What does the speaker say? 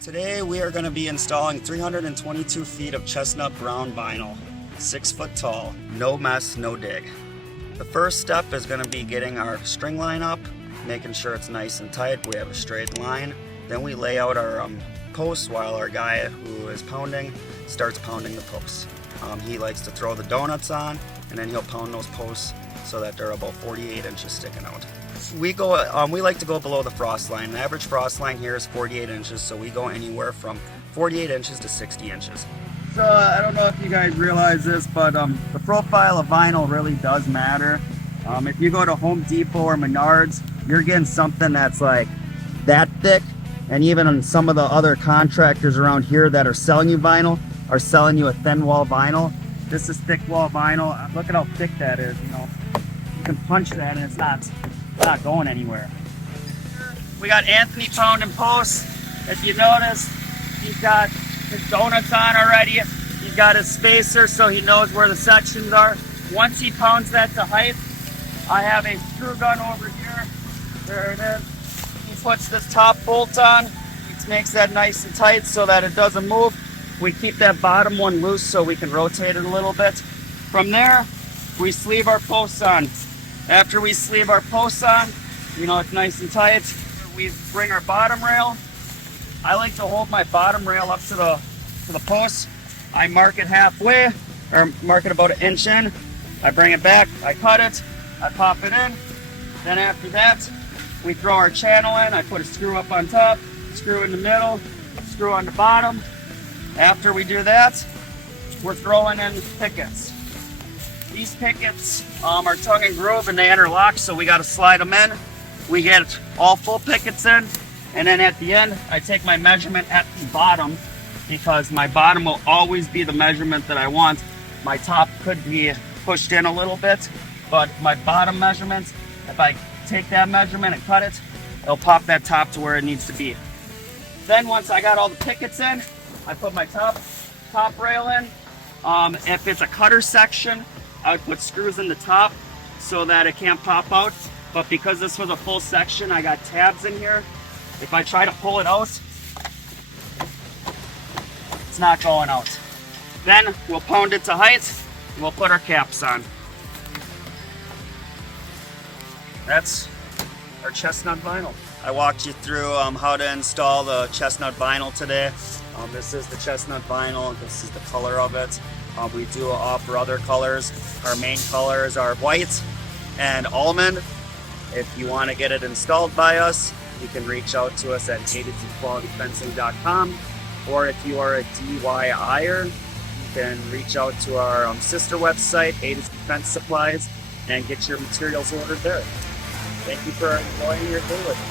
Today we are going to be installing 322 feet of chestnut brown vinyl, 6 foot tall, no mess, no dig. The first step is going to be getting our string line up, making sure it's nice and tight, we have a straight line. Then we lay out our posts while our guy who is pounding starts pounding the posts. He likes to throw the donuts on and then he'll pound those posts so that they're about 48 inches sticking out. We like to go below the frost line. The average frost line here is 48 inches, so we go anywhere from 48 inches to 60 inches. So I don't know if you guys realize this, but the profile of vinyl really does matter. If you go to Home Depot or Menards, you're getting something that's like that thick, and even on some of the other contractors around here that are selling you vinyl are selling you a thin wall vinyl. This is thick wall vinyl. Look at how thick that is. You know, you can punch that and it's not going anywhere. We got Anthony pounding posts. If you notice, he's got his donuts on already. He's got his spacer so he knows where the sections are. Once he pounds that to height, I have a screw gun over here. There it is. He puts this top bolt on. He makes that nice and tight so that it doesn't move. We keep that bottom one loose so we can rotate it a little bit. From there, we sleeve our posts on. After we sleeve our posts on, you know, it's nice and tight. We bring our bottom rail. I like to hold my bottom rail up to the post. I mark it halfway, or mark it about 1 inch in. I bring it back, I cut it, I pop it in. Then after that, we throw our channel in. I put a screw up on top, screw in the middle, screw on the bottom. After we do that, we're throwing in pickets. These pickets are tongue and groove and they interlock, so we got to slide them in. We get all full pickets in, and then at the end, I take my measurement at the bottom because my bottom will always be the measurement that I want. My top could be pushed in a little bit, but my bottom measurements, if I take that measurement and cut it, it'll pop that top to where it needs to be. Then once I got all the pickets in, I put my top rail in. If it's a cutter section, I would put screws in the top so that it can't pop out. But because this was a full section, I got tabs in here. If I try to pull it out, it's not going out. Then we'll pound it to height and we'll put our caps on. That's our chestnut vinyl. I walked you through how to install the chestnut vinyl today. This is the chestnut vinyl. This is the color of it. We do offer other colors. Our main colors are white and almond. If you want to get it installed by us, you can reach out to us at a2qualityfencing.com, or if you are a DIYer, you can reach out to our sister website, A2 Fence Supplies, and get your materials ordered there. Thank you for enjoying your day with me.